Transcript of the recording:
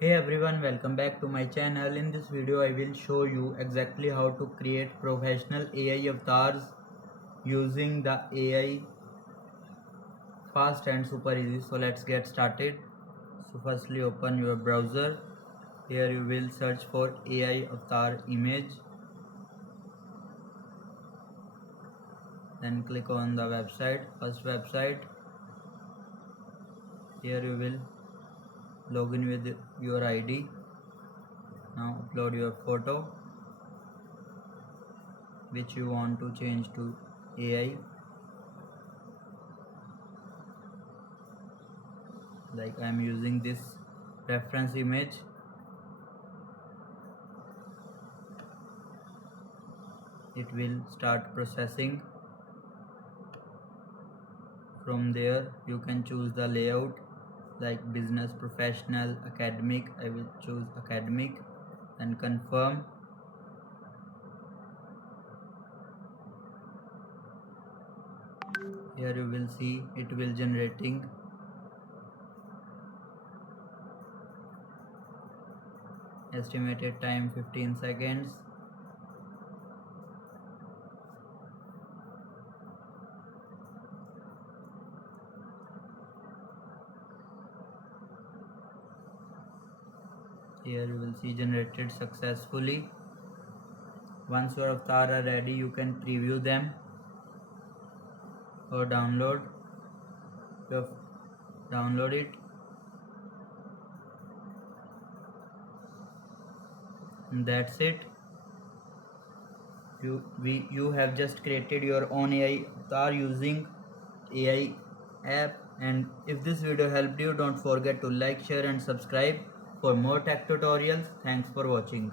Hey everyone, welcome back to my channel. In this video I will show you exactly how to create professional AI avatars using the AI fast and super easy. So let's get started. So firstly open your browser. Here you will search for AI avatar image. Then click on the website, first website. Here you will log in with your ID. Now upload your photo which you want to change to AI. Like I am using this reference image. It will start processing. From there you can choose the layout like business, professional, academic. I will choose academic and confirm. Here you will see it will generating. Estimated time 15 seconds. Here you will see generated successfully. Once your avatar are ready, you can preview them or download it. And that's it. You have just created your own AI avatar using AI app. And if this video helped you, don't forget to like, share and subscribe for more tech tutorials. Thanks for watching.